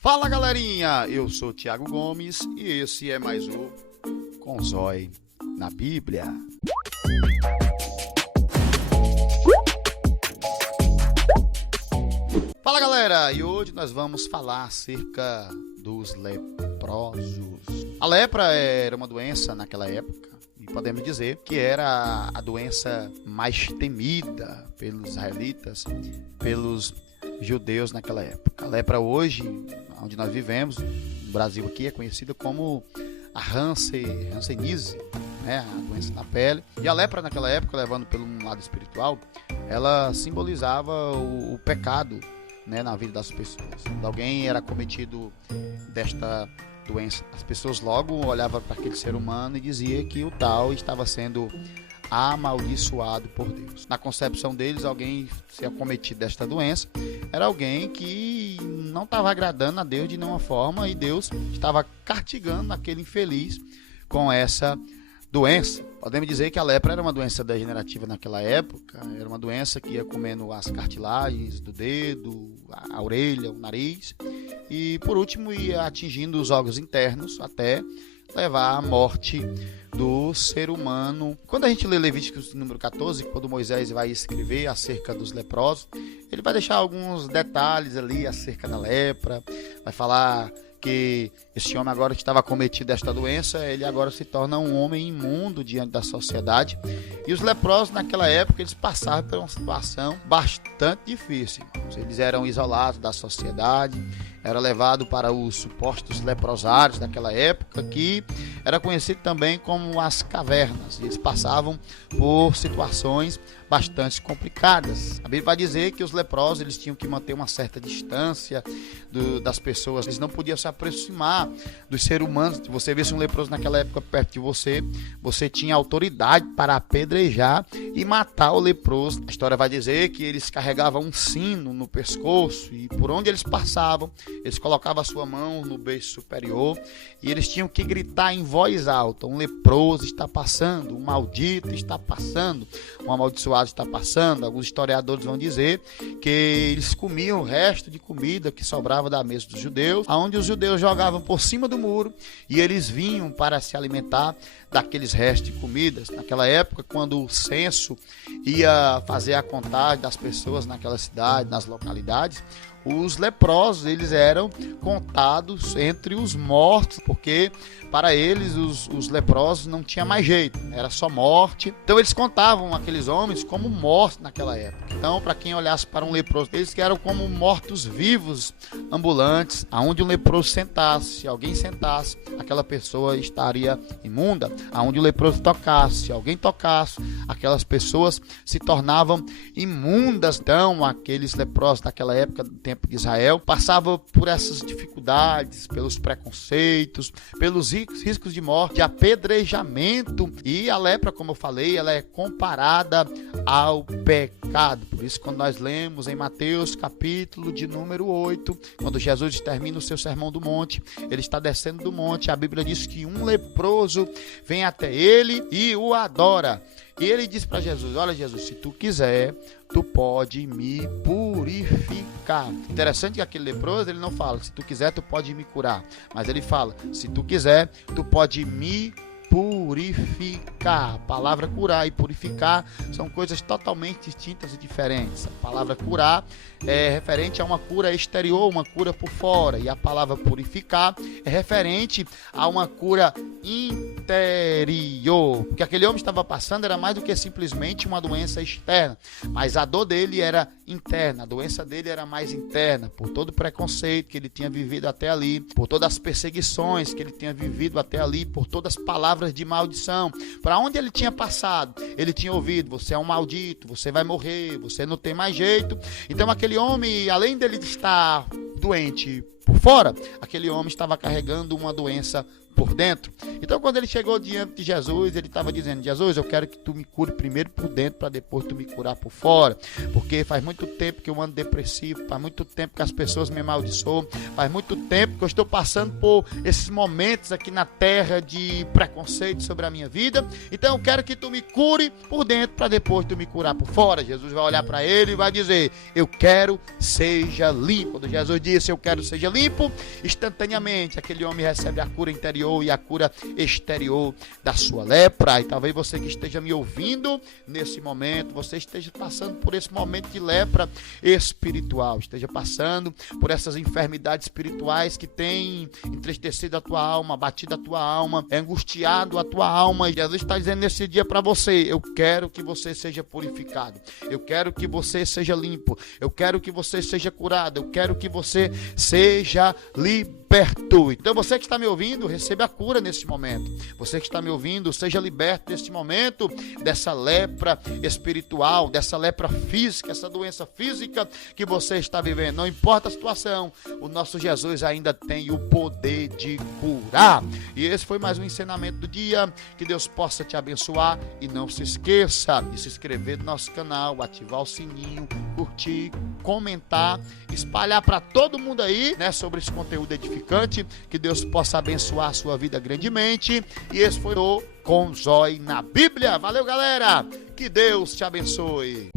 Fala galerinha, eu sou Thiago Gomes e esse é mais o Com Zói na Bíblia. Fala galera, e hoje nós vamos falar acerca dos leprosos. A lepra era uma doença naquela época e podemos dizer que era a doença mais temida pelos israelitas, pelos judeus naquela época. A lepra hoje, onde nós vivemos, no Brasil aqui, é conhecida como a hanseníase, né? A doença na pele. E a lepra naquela época, levando pelo lado espiritual, ela simbolizava o pecado, né, na vida das pessoas. Quando alguém era cometido desta doença, as pessoas logo olhavam para aquele ser humano e diziam que o tal estava sendo amaldiçoado por Deus. Na concepção deles, alguém ser acometido desta doença era alguém que não estava agradando a Deus de nenhuma forma e Deus estava castigando aquele infeliz com essa doença. Podemos dizer que a lepra era uma doença degenerativa naquela época, era uma doença que ia comendo as cartilagens do dedo, a orelha, o nariz e, por último, ia atingindo os órgãos internos até levar à morte do ser humano. Quando a gente lê Levíticos número 14, quando Moisés vai escrever acerca dos leprosos, ele vai deixar alguns detalhes ali acerca da lepra, vai falar que esse homem agora que estava cometido desta doença, ele agora se torna um homem imundo diante da sociedade. E os leprosos naquela época, eles passavam por uma situação bastante difícil. Eles eram isolados da sociedade, era levado para os supostos leprosários daquela época, que era conhecido também como as cavernas. E eles passavam por situações bastante complicadas. A Bíblia vai dizer que os leprosos eles tinham que manter uma certa distância das pessoas, eles não podiam se aproximar dos seres humanos. Se você visse um leproso naquela época perto de você, você tinha autoridade para apedrejar e matar o leproso. A história vai dizer que eles carregavam um sino no pescoço e por onde eles passavam, eles colocavam a sua mão no beiço superior e eles tinham que gritar em voz alta: um leproso está passando, um maldito está passando, um amaldiçoado está passando. Alguns historiadores vão dizer que eles comiam o resto de comida que sobrava da mesa dos judeus, aonde os judeus jogavam por cima do muro e eles vinham para se alimentar daqueles restos de comidas. Naquela época, quando o censo ia fazer a contagem das pessoas naquela cidade, nas localidades, os leprosos eles eram contados entre os mortos, porque para eles os leprosos não tinha mais jeito, era só morte. Então eles contavam aqueles homens como mortos naquela época. Então, para quem olhasse para um leproso, eles eram como mortos vivos ambulantes, aonde um leproso sentasse, se alguém sentasse, aquela pessoa estaria imunda. Aonde o leproso tocasse, se alguém tocasse, aquelas pessoas se tornavam imundas. Então, aqueles leprosos daquela época, do tempo de Israel, passavam por essas dificuldades, pelos preconceitos, pelos riscos de morte, de apedrejamento. E a lepra, como eu falei, ela é comparada ao pecado. Por isso, quando nós lemos em Mateus capítulo de número 8, quando Jesus termina o seu sermão do monte, ele está descendo do monte, a Bíblia diz que um leproso vem até ele e o adora. E ele diz para Jesus: olha, Jesus, se tu quiser, tu pode me purificar. Interessante que aquele leproso, ele não fala, se tu quiser, tu pode me curar. Mas ele fala, se tu quiser, tu pode me purificar. A palavra curar e purificar são coisas totalmente distintas e diferentes. A palavra curar é referente a uma cura exterior, uma cura por fora, e a palavra purificar é referente a uma cura interior. O que aquele homem estava passando era mais do que simplesmente uma doença externa, mas a dor dele era interna, a doença dele era mais interna, por todo o preconceito que ele tinha vivido até ali, por todas as perseguições que ele tinha vivido até ali, por todas as palavras de maldição. Para onde ele tinha passado, ele tinha ouvido: você é um maldito, você vai morrer, você não tem mais jeito. Então aquele homem, além dele estar doente por fora, aquele homem estava carregando uma doença por dentro. Então, quando ele chegou diante de Jesus, ele estava dizendo: Jesus, eu quero que tu me cure primeiro por dentro, para depois tu me curar por fora, porque faz muito tempo que eu ando depressivo, faz muito tempo que as pessoas me amaldiçoam, faz muito tempo que eu estou passando por esses momentos aqui na terra de preconceito sobre a minha vida. Então eu quero que tu me cure por dentro, para depois tu me curar por fora. Jesus vai olhar para ele e vai dizer: eu quero seja limpo. Quando Jesus disse: eu quero seja limpo, instantaneamente aquele homem recebe a cura interior e a cura exterior da sua lepra. E talvez você que esteja me ouvindo nesse momento, você esteja passando por esse momento de lepra espiritual, esteja passando por essas enfermidades espirituais que têm entristecido a tua alma, batido a tua alma, angustiado a tua alma. E Jesus está dizendo nesse dia para você: eu quero que você seja purificado, eu quero que você seja limpo, eu quero que você seja curado, eu quero que você seja liberto. Então você que está me ouvindo, receba a cura nesse momento. Você que está me ouvindo, seja liberto nesse momento dessa lepra espiritual, dessa lepra física, essa doença física que você está vivendo. Não importa a situação, o nosso Jesus ainda tem o poder de curar. E esse foi mais um ensinamento do dia. Que Deus possa te abençoar, e não se esqueça de se inscrever no nosso canal, ativar o sininho, curtir, comentar, espalhar para todo mundo aí, né, sobre esse conteúdo edificante. Que Deus possa abençoar a sua vida grandemente. E esse foi o Com Zói na Bíblia. Valeu, galera! Que Deus te abençoe.